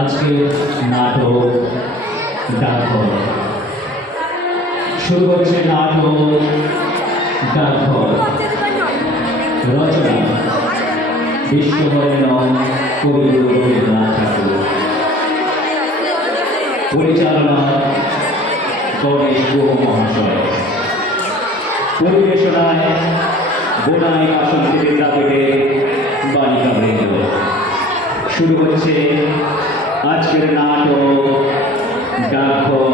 আজকে নাটক ডাকঘর শুরু হচ্ছে। নাটক ডাকঘর রচনা বিশ্ববরেণ্য কবি রবীন্দ্রনাথ ঠাকুর, পরিচালনা গণেশ গুহ মহাশয়, পরিবেশনায় বোনাই বাসন্তী বিদ্যাপীঠের বালিকা বৃন্দ। শুরু হচ্ছে আজকের নাটক ডাকঘর।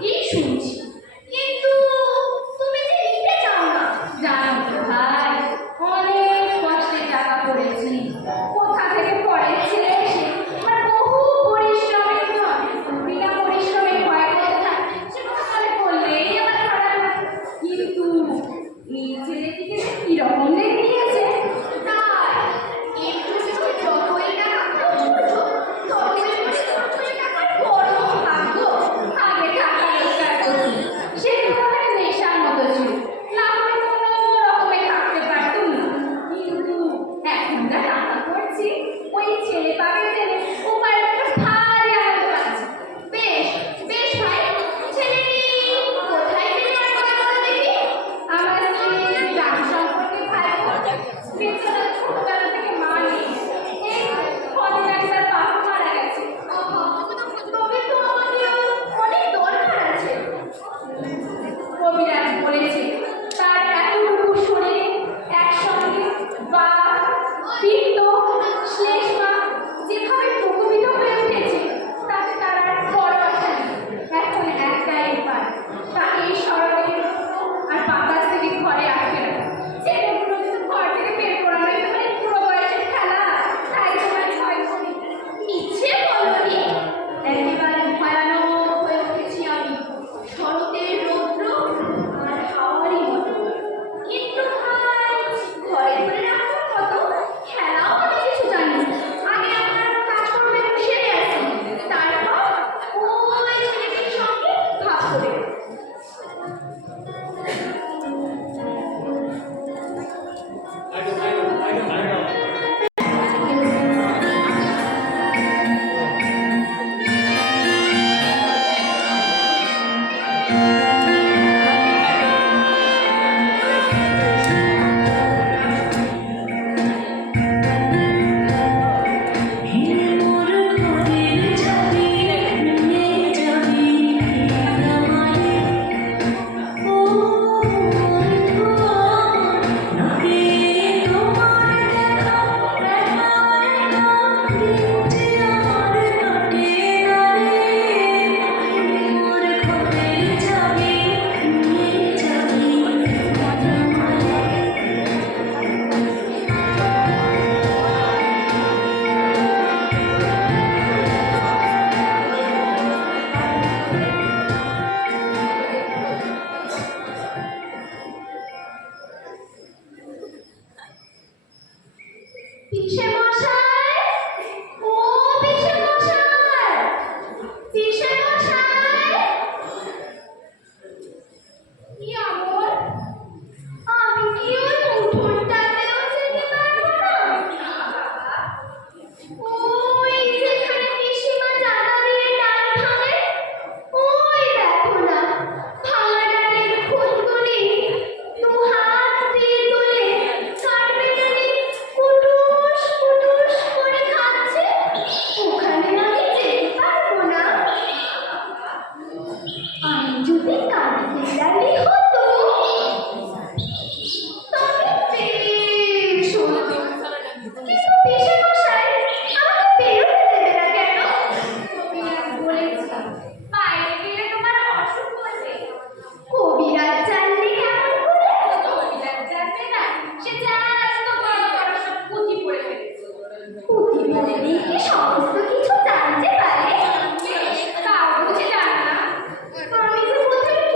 থেকেই শুনছি, কিন্তু তুমি যে নিতে চাও না। জানো তো ভাই, অনেক কষ্টে টাকা পড়েছি, কোথা থেকে পড়ে ছেলে এসে আমার বহু পরিশ্রমের ধন, বিনা পরিশ্রমে ভয় কথা সে কথা বললেই আমার খারাপ লাগে। কিন্তু এই ছেলেটিকে যে কিরকম লেগে নিয়েছে, তাই একটু একটু যতই না ততই টাকার বড় ভাগ্য আগে টাকা রোজগার করছি। সেগুলো একটা নেশার মতো ছিল, না হলে কোনো রকমে থাকতে পারতুম না। কিন্তু এখন যা টাকা করছি, ওই ছেলে পাবে জেনে উপায় একটা ভারী আনন্দ পাচ্ছি। বেশ বেশ ভাই, ছেলেটি কোথায় পেলে আর কথা দেখি। আমার গ্রাম সম্পর্কে ভাই বেচারা ছোটবেলা থেকে মা নেই, এই কদিন আগে তার বাবা মারা গেছে। তবে তো আমাদের অনেক দরকার আছে। কবিরাজ বলেছে তার এতটুকু শরীরে একসঙ্গে বাঘ, পিত্ত, শ্লেষ্মা যেভাবে প্রকোপিত হয়ে উঠেছে, তাতে তার আর বড় আশা নেই। এখন একটাই উপায়, তাকে এই শরতের আর বাতাস থেকে ঘরে আটকে রাখা। ছেলেগুলো কিন্তু ঘর থেকে বের করানো একেবারে পুরো বয়সের খেলা, তাই তোমার ভয় করি। মিছে বলনি, একেবারে ভয়ানক হয়ে উঠেছি আমি, শরতের রৌদ্র আর হাওয়ারই মতো। কিন্তু ভাই, ঘরে ধরে রাখার মতো খেলাও আমি কিছু জানি না। আগে আমার কাজকর্মে সেরে আসি, তারপর ওই ছেলেটির সঙ্গে ভাব করে। পিসে মশাই, ও পিসে মশাই, পিসে মশাই। কি আমর, আমি কি ওই উঠোনটাতেও যেতে পারবো না? ওই যেখানে পিসিমা জাদা দিয়ে ডাল ভাঙে, ওই দেখো না, ভাঙা ডালের খুঁতগুলি দু হাত দিয়ে তুলে কাঠবেড়ালি কুটুস কুটুস করে খাচ্ছে। ওখানে আমি যেতে পারবো না। আমি যদি কাঠবেড়ালি হতো তবে বেশ হতো। কিন্তু পিসে মশাই আমাকে বেরোতে দেবে না কেন? কবিরাজ বলেছে বাইরে গেলে তোমার অসুখ হবে। কবিরাজ জানলে কেমন করে? কবিরাজ জানবে না, সে জানাজ তো বড় বড় সব পুঁথি পড়ে ফেলেছে। পুঁথি পড়লেই কি সমস্ত কিছু জানতে পারে? তাও বুঝে জান না। আমি যে প্রথমে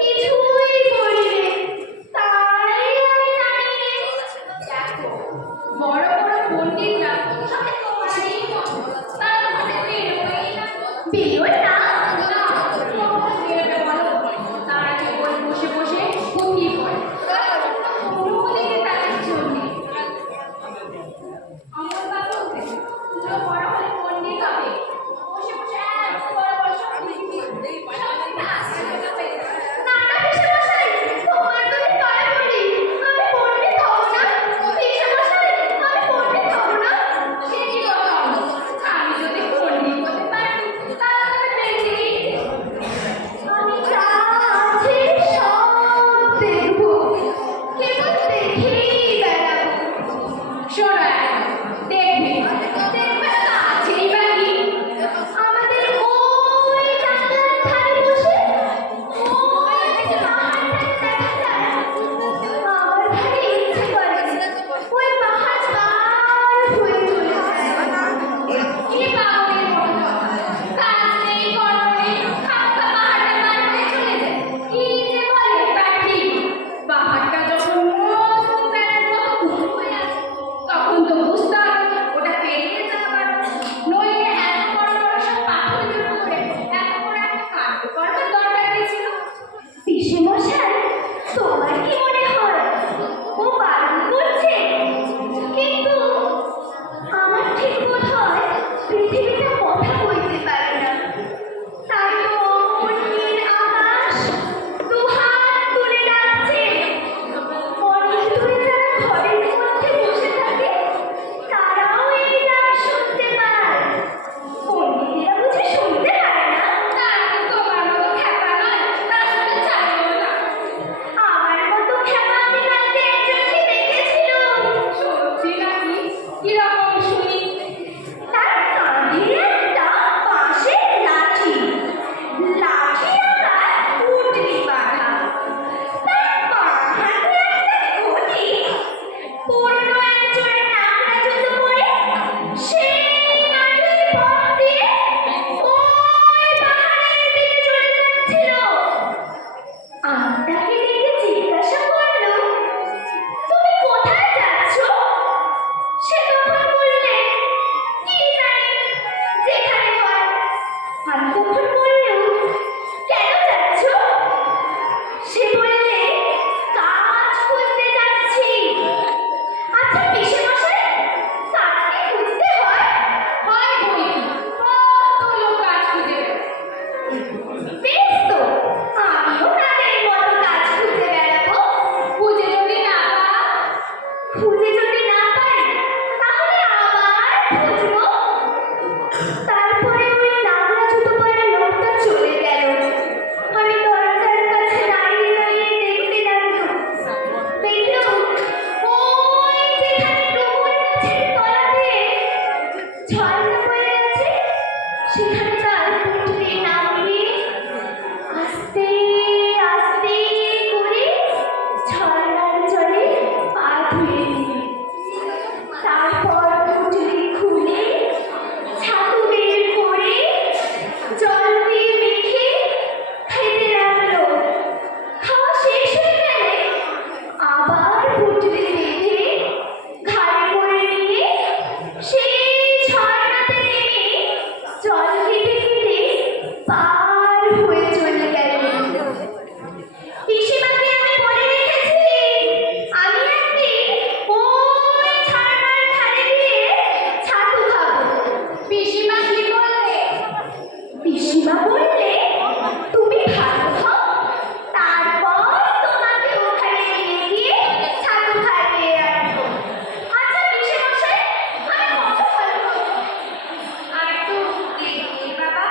পিসেমশাই, তোমার কি মনে হয় ও বারণ করছে? কিন্তু আমার ঠিক বোধ হয় পৃথিবীতে কথা বলতে পারে না। তাই তো অমন আকাশ দুহাত তুলে ডাকছে। অনেক দূরে যারা ঘরের মধ্যে বসে থাকে তারাও এই ডাক শুনতে পায়। পণ্ডিতেরা বুঝি শুনতে পারে না? তোমার মতো খ্যাপা নয়, তার সাথে চাইও না। আমার মতো খ্যাপা আমি কালকে একজনকে দেখেছিলাম। সত্যি নাকি? কিরকম শুনি? তার কাঁধে একটা বাঁশের লাঠি, লাঠি আবার পুঁটলি বাঁধা। তার বাঁ হাতে একটা ঘটি, পূর্ণ একজোড়া নাকড়া জুতো পরে সেই মাটির পথ দিয়ে ওই পাহাড়ের দিকে চলে যাচ্ছিল। আমি তাকে দেখে জিজ্ঞাসা করলুম, তুমি কোথায় যাচ্ছ? সে তখন বললে, কি জানি, যেখানে হয়। আমি তখন বললুম, কেন যাচ্ছ? সে বললে, কাজ খুঁজতে যাচ্ছি। আচ্ছা পিসেমশাই, কাজ কি খুঁজতে হয়? হয় বই কি, কত লোক কাজ খুঁজে বেড়ায়। বেশ তো, আমিও তাদের মতো কাজ খুঁজে বেড়াবো। খুঁজে যদি না পাই তাহলে আবার খুঁজবো। তারপরে ওই নাগরা জুতো পরা লোকটা চলে গেল। আমি দরজার কাছে দাঁড়িয়ে দাঁড়িয়ে দেখতে লাগলাম। দেখলাম ওই যেখানে ডুমুর গাছের তলাতে ঝর্ণা বয়ে আছে, সেখানে তার পুঁটলি নামিয়ে আস্তে আস্তে করে ঝর্ণার জলে পা ধুয়ে নিল। তারপর পুঁটলি খুলে ছাতু বের করে জল দিয়ে মেখে খেতে লাগলো। খাওয়া শেষ হয়ে গেলে আবার পুঁটলি বেঁধে ঘাড়ে করে নিয়ে সেই ঝর্ণাতে নেমে জল কেটে কেটে পার হয়ে চলে গেল। পিসিমাকে আমি বলে রেখেছি, আমি একদিন ওই ঝর্ণার ধারে গিয়ে ছাতু খাবো। পিসিমা কি বললে? পিসিমা বললে, তুমি ভাত খাও, তারপর তোমাকে ওখানে নিয়ে গিয়ে ছাতু খাইয়ে আনবো। আচ্ছা পিসেমশাই, আমি কত ভালো খাবো। আর একটু দেরি নেই বাবা?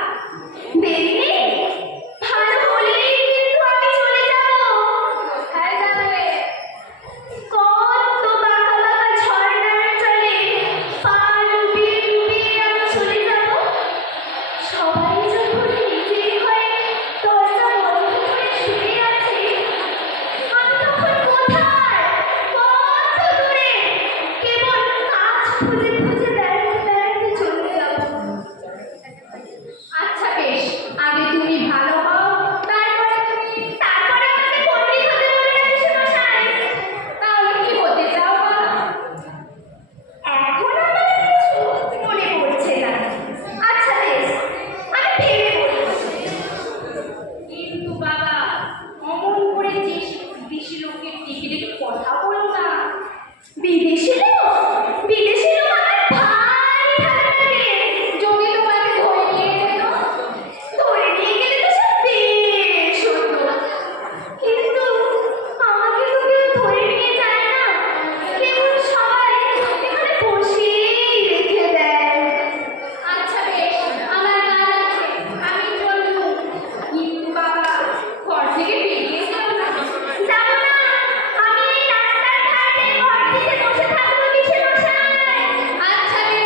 দেরি নেই? ভালো হলেই কিন্তু আমি চলে যাব। কোথায় যাবে? কত বাঁকা বাঁকা ঝর্ণার জলে পা ডুবিয়ে ডুবিয়ে আমি চলে যাব। সবাই যখন নিজের ঘরে দরজা বন্ধ করে শুয়ে আছে, আমি তখন কোথায়? কত দূরে? কেবল কাজ খুঁজে খুঁজে বেড়াতে বেড়াতে চলে যাব। আচ্ছা বেশ, আগে তুমি ভালো হও, তারপরে আমাকে পণ্ডিত হতে বলবে না পিসেমশাই? তাহলে কি হতে চাও বলো? এখন আমার কিছু মনে পড়ছে না। আচ্ছা বেশ, আমি ভেবে বলছি। কিন্তু বাবা, অমন করে যে বিদেশি লোকের দিকে দেখে কথা বলো না। বিদেশি লোক? বিদেশি লোক আমার ভারী ভালো লাগে। যদি তোমাকে ধরে নিয়ে যেত, ধরে নিয়ে গেলে তো সব বেশ হতো। কিন্তু আমাকে তো কেউ ধরে নিয়ে যায় না, কেবল সবাই এখানে বসিয়েই রেখে দেয়। আচ্ছা বেশ, আমার কাজ আছে, আমি চললুম। কিন্তু বাবা, ঘর থেকে বেরিয়ে যাও না। যাবো না, আমি এই রাস্তার ধারে ঘর থেকে বসে থাকবো পিসেমশাই। আচ্ছা বেশ।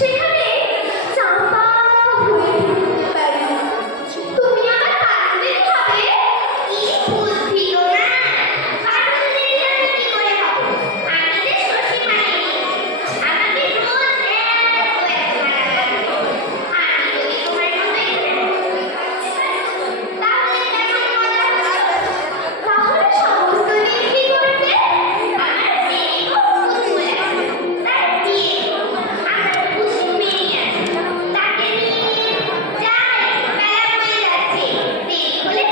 সেখানে চাপা হয়ে থাকতে পারি। তুমি আমার কাটলে খাবে? কি বুদ্ধি না, কাটলে দিলে আমি কি করে খাবো? আমি যে শশী মানি, আমাকে রোজ এক খানা লাগবে। আমি যদি তোমার মতোই তাহলে কেমন মজা হতো? তাহলে সমস্ত দিন কি করতে? আমার মেয়ে খুব বুদ্ধি আছে, তার বিয়ে আমার খুশি মেয়ে আছে, তাকে নিয়ে যাই বেলা হয়ে যাচ্ছে, দেরি হলে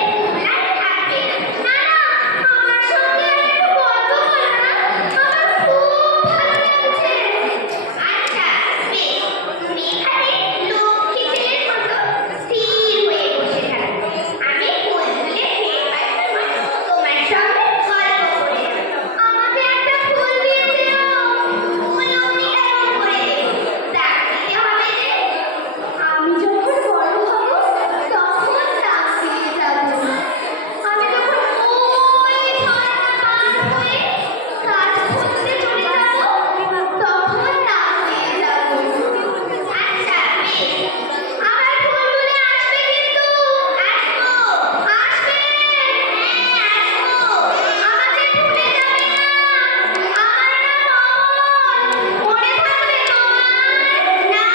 আর থাকবে না। না না, আমার সঙ্গে আর একটু গল্প করো না, আমার খুব ভালো লাগছে। আচ্ছা বেশ, তুমি এখানে লক্ষ্মী ছেলের মতো স্থির হয়ে বসে থাকো, আমি ফুল তুলে ফেরবার সময় তোমার সঙ্গে গল্প করে যাবো। আমাকে একটা ফুল দিয়ে দিও। ফুল অমনি কেমন করে দেবো? ডাক দিতে হবে যে। আমি যখন বড় হব তখন ডাক দিয়ে যাবো। আমি যখন ওই ঝর্ণা পার হয়ে কাজ খুঁজতে চলে যাবো তখন ডাক দিয়ে যাবো। আচ্ছা বেশ, আমার ফুল তুলে আসবে কিন্তু। আসবো, আসবে, হ্যাঁ আসবো। আমাকে ভুলে যাবে না। আমার নাম অমল, মনে থাকবে তোমার? না,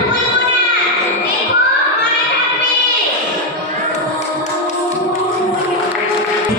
ভুলবো না, দেখো মনে থাকবে।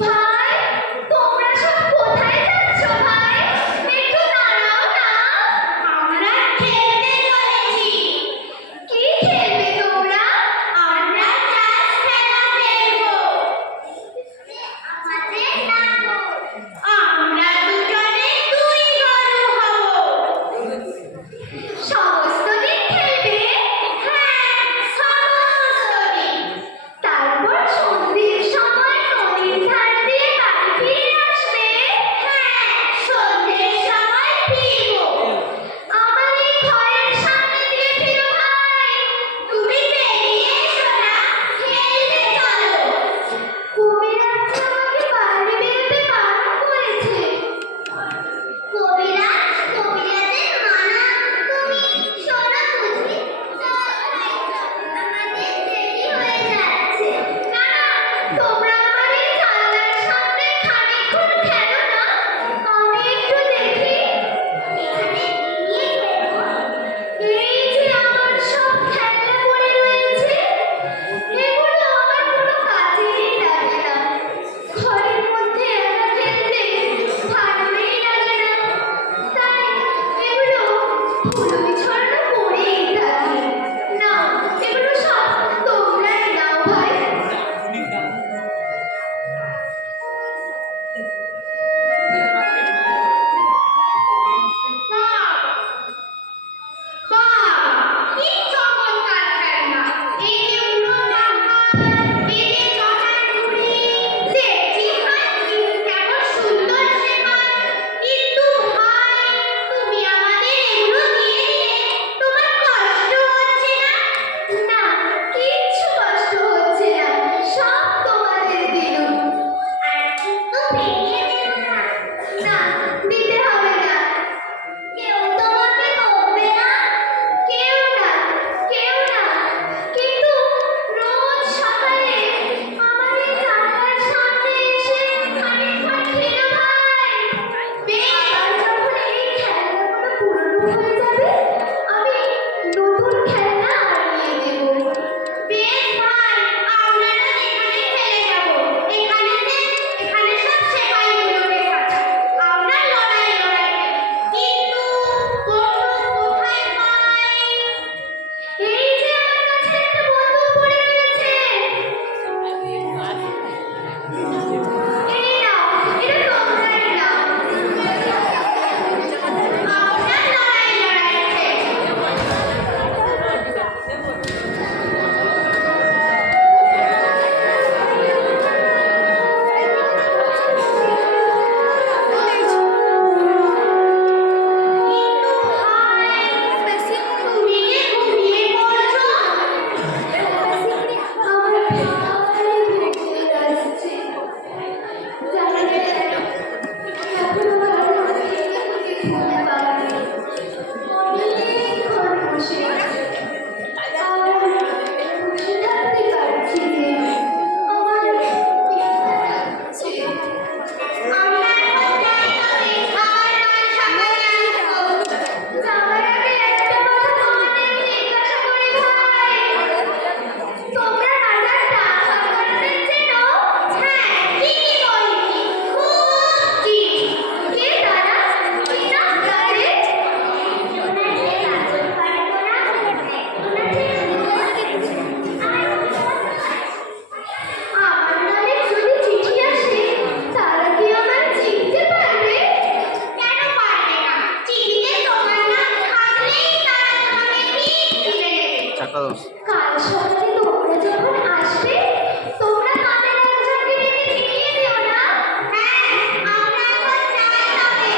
ভাই, তোমরা সব কোথায় যাচ্ছ ভাই? একটু দাঁড়াও না। আমরা খেলতে চলেছি। কি খেলবে তোমরা? আমরা চাষ খেলা খেলবো। আমাদের নাম, আমরা দুজনে দুই গরু হব। সমস্ত দিন খেলবে? হ্যাঁ, সমস্ত দিন। তারপর সন্ধ্যের সময় নদীর ধার দিয়ে বাড়ি ফিরে আসবে? হ্যাঁ, সন্ধ্যের সময় ফিরবো। আমাদের ঘরের সামনে দিয়ে ফিরো ভাই। তুমি বেরিয়ে এসো না, খেলতে চলো। কবিরাজ আমাকে বাইরে বেরোতে বারণ করেছে। কবিরাজের মানা তুমি শোনো বুঝি? চল ভাই চল, আমাদের দেরি হয়ে যাচ্ছে। না না, তোমরা আমার এই জানলার সামনে খানিকক্ষণ খেলো না, আমি একটু দেখি। এখানে নিয়ে খেলবো? এই যে আমার সব খেলনা পড়ে রয়েছে, এগুলো আমার কোনো কাজেই লাগে না। ঘরের মধ্যে একা খেলতে ভালোই লাগে না, তাই এগুলো ধুলোয় ছড়ানো পড়েই থাকে। না, এগুলো সব তোমরাই নাও ভাই। বাহ, কি চমৎকার খেলনা! এই যে উড়োজাহাজ, এই যে চটার ঘুড়ি, দেখছি ভাই কেমন সুন্দর সেটা। কিন্তু ভাই, তুমি আমাদের এগুলো দিয়ে দিলে হয়ে যাবে আমি নতুন খেলনা আনিয়ে দেব। বেশ ভাই, আপনারা এখানে খেলে যাব। এখানে সব সেপাইগুলোকে থাকে। আমরা লড়াই কিন্তু কোথায় পাই? এই যে আমার কাছে একটা বন্দুক পড়ে রয়েছে। এই নাও, এটা তোমরাই নাও। আমরা লড়াইছে। তুমি যে ঘুমিয়ে পড়ছো? আমার ভালোই ঘুম আসছে। জানি না, এখনো ভালো থেকে ঘুম পাইনি। অনেকক্ষণ বসে আছি। আর বসে থাকতে পারছি নে। আমার পেটটা লাগছে। আমরা এখন যাই তবে, আর কাল সকালে আসবো। যাওয়ার আগে একটা কথা তোমাদের জিজ্ঞাসা করি ভাই। তোমরা রাজার ডাকাতদের চেনো? হ্যাঁ, ঠিকই বলেছি। খুব চিনি। কে তারা? কি নাম তাদের? ওনাকে রাজল পারবো না। ওনাকে আমার নামে যদি চিঠি আসে, তারা কি আমায় চিনতে পারবে? কেন পারবে না? চিঠিতে তোমার নাম থাকলেই তারা তোমাকে ঠিক চিনে নেবে। কাল সকালে তোমরা যখন আসবে, তোমরা তাদের একজনকে ডেকে চিনিয়ে দিও না। হ্যাঁ, আমরা এখন যাই তবে।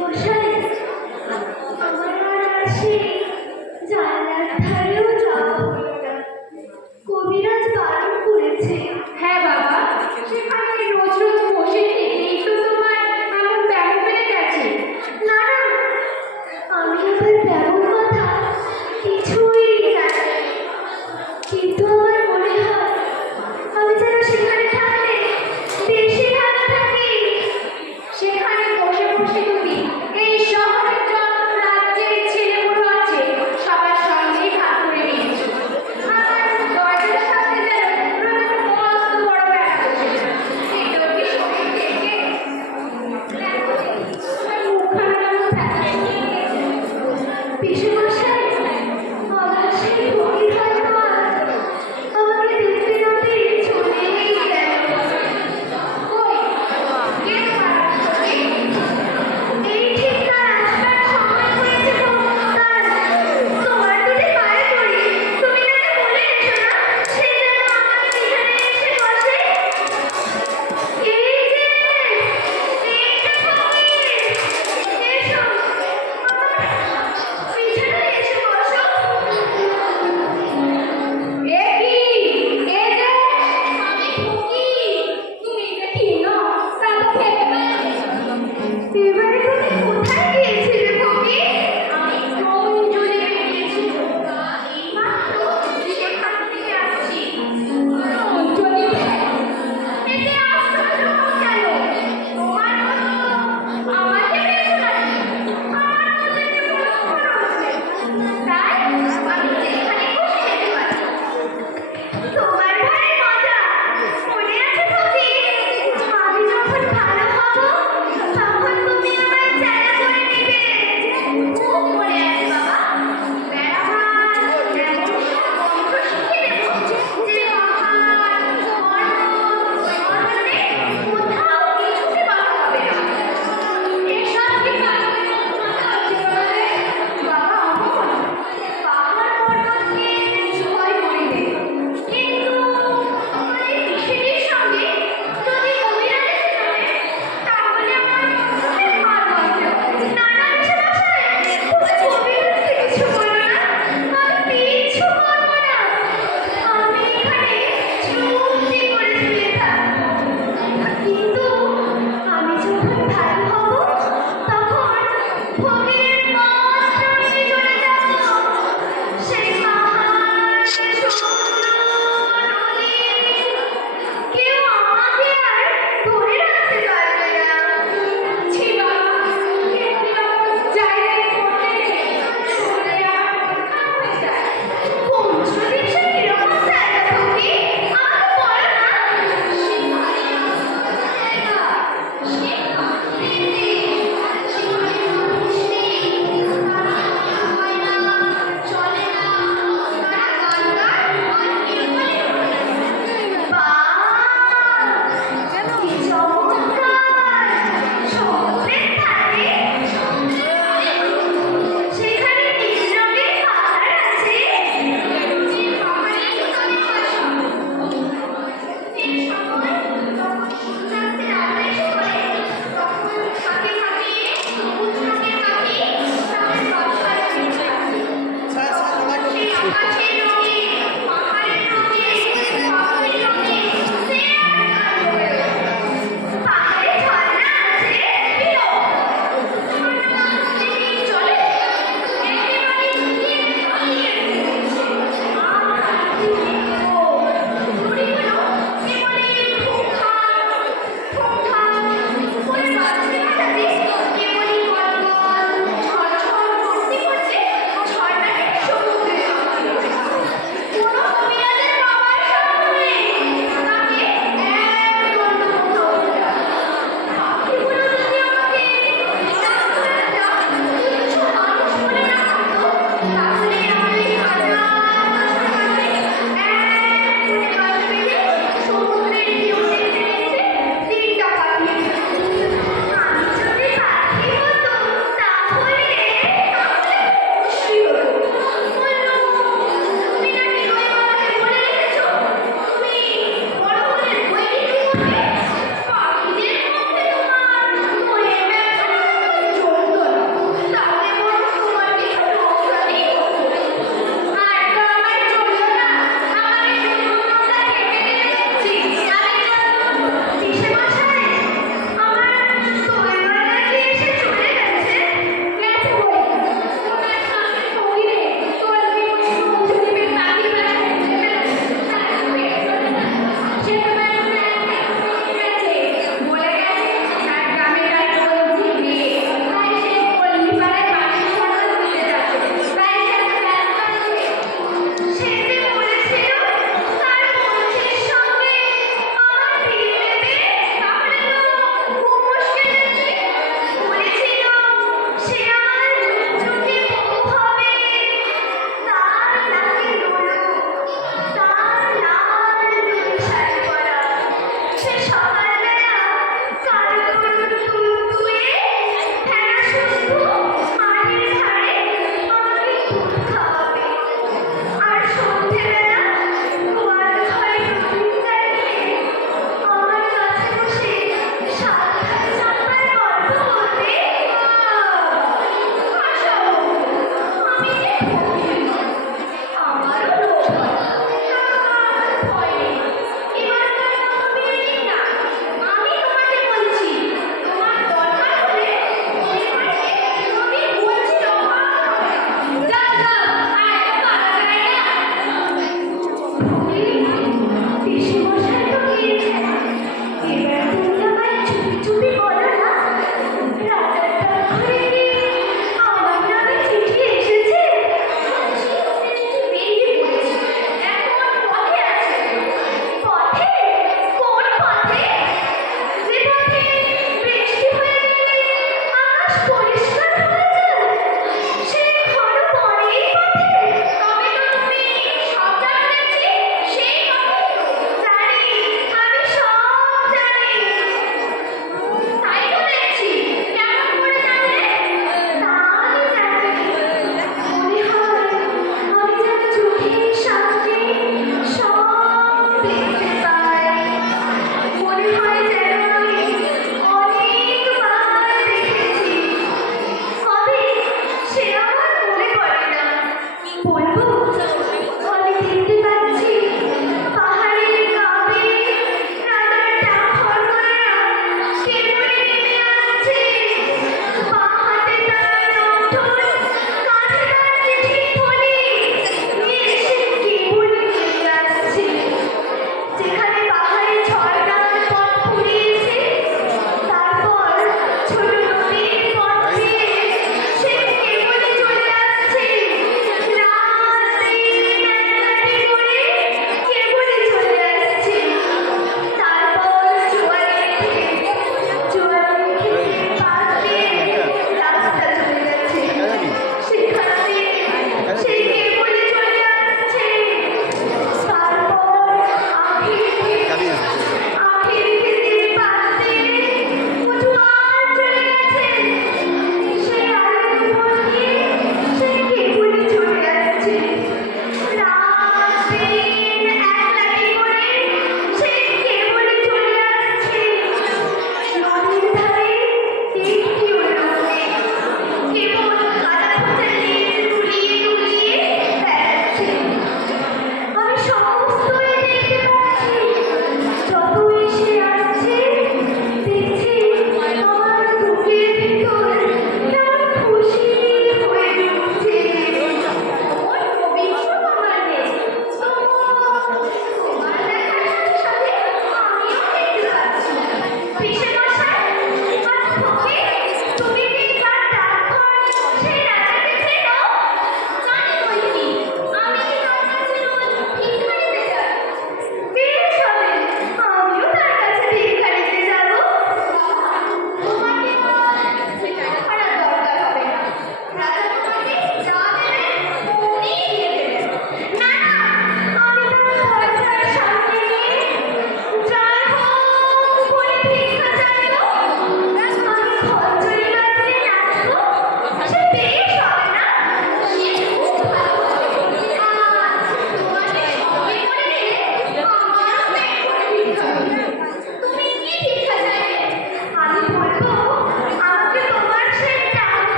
মশাই, আমার আর আছে জানলার ধারেও যাওয়া হলো না। কবিরাজ বারণ করেছে। হ্যাঁ বাবা, সেখানে রোজ রোজ বসে থেকেই তো তোমার এমন ব্যামো বেড়ে গেছে। না না, আমি আবার ব্যামোর কথা কিছুই জানি না। কিন্তু আমার মনে হয় আমি যেন সেখানে থাকলে বেশি ভালো থাকি। সেখানে বসে বসে তুমি এই শহরের যত রাজ্যের ছেলেগুলো আছে সবার সঙ্গেই ভাগ করে নিয়েছো। আমার দরজার সামনে ওরে, পিসেমশাই তো গিয়েছেন। এবার তুমি আমায় চুপি চুপি বলো না, রাজার দপ্তরে কি আমার নামে চিঠি এসেছে? চিঠি বেরিয়ে পড়েছে, এখন পথে আছে। পথে? কোন পথে? যে পথে বৃষ্টি হয়ে গেলে আকাশ পরিষ্কার হয়ে যায়, সেই ঘন পরেই পথে। তবে তো তুমি সব জানো দেখছি, সেই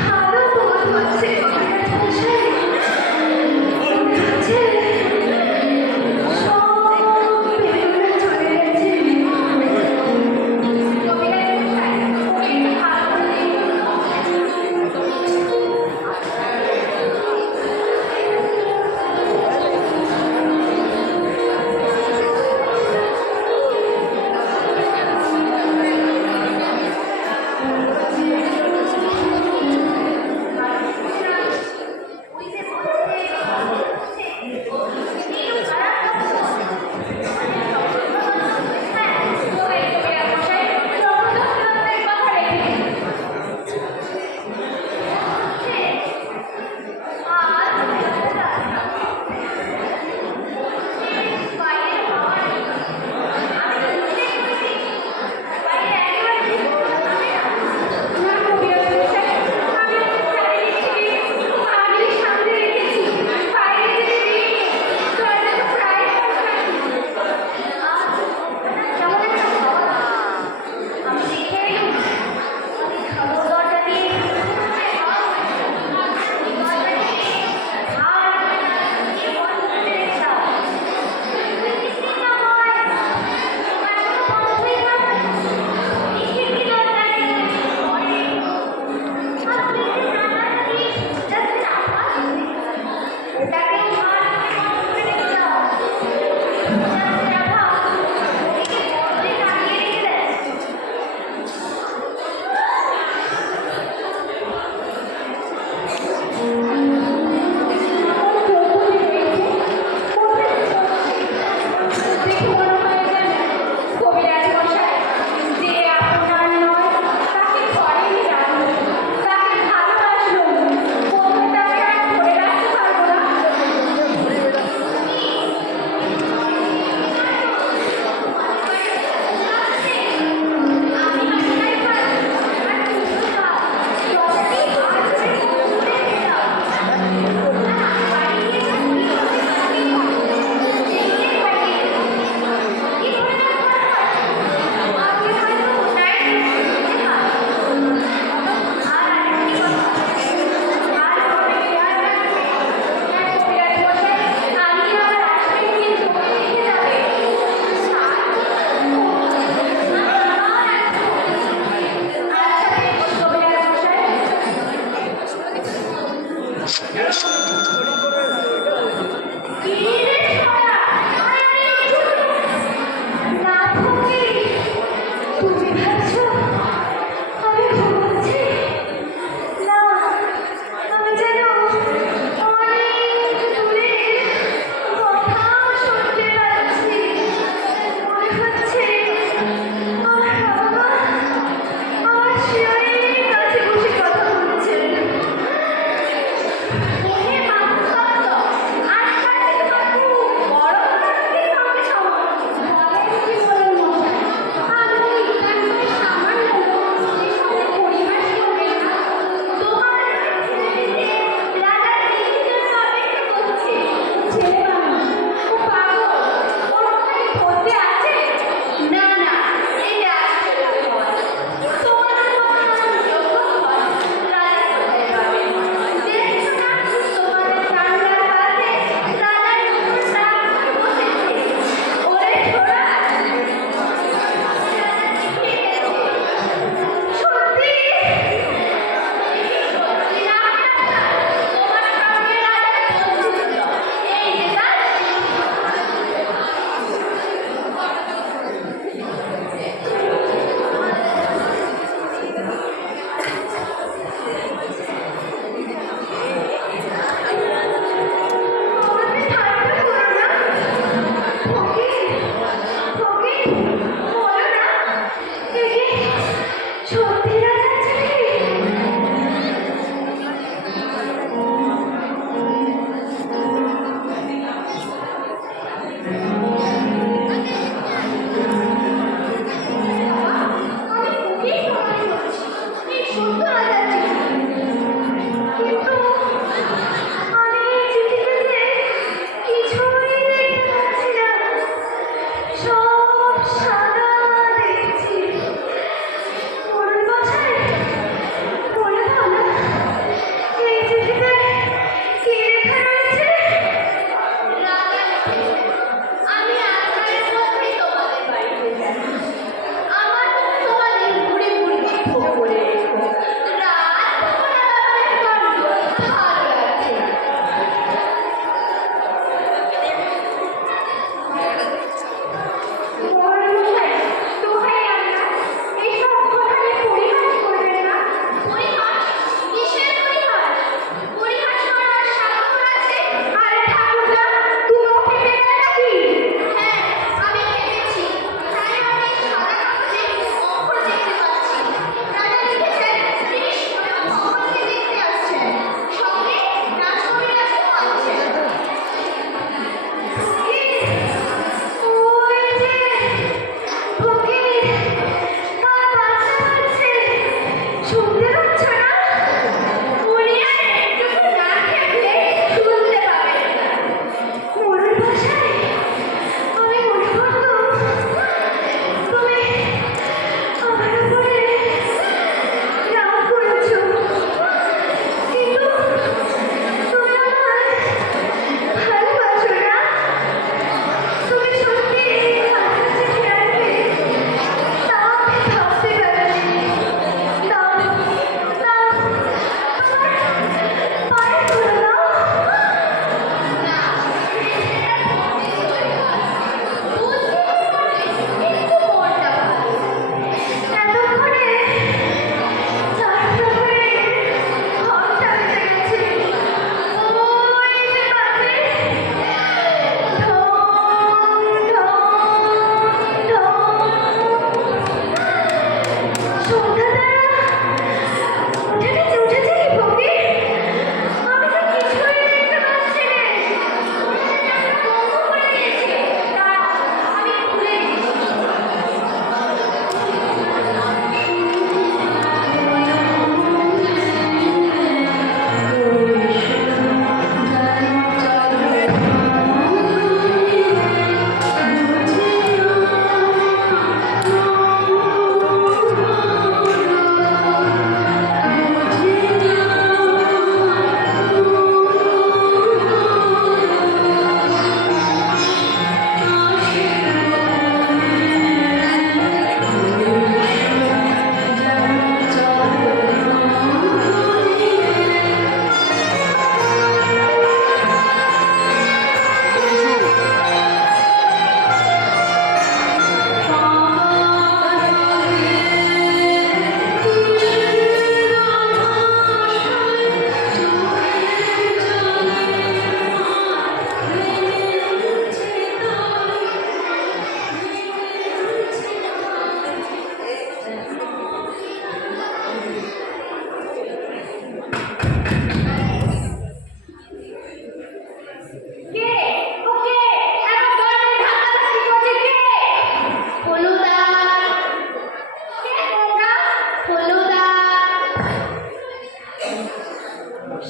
ভালো বোধ হচ্ছে কবিরাজ মশাই। মনে হচ্ছে সব বেদনা চলে গেছে। কবিরাজ মশাই, ওকে একটু ভালো করে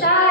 সাত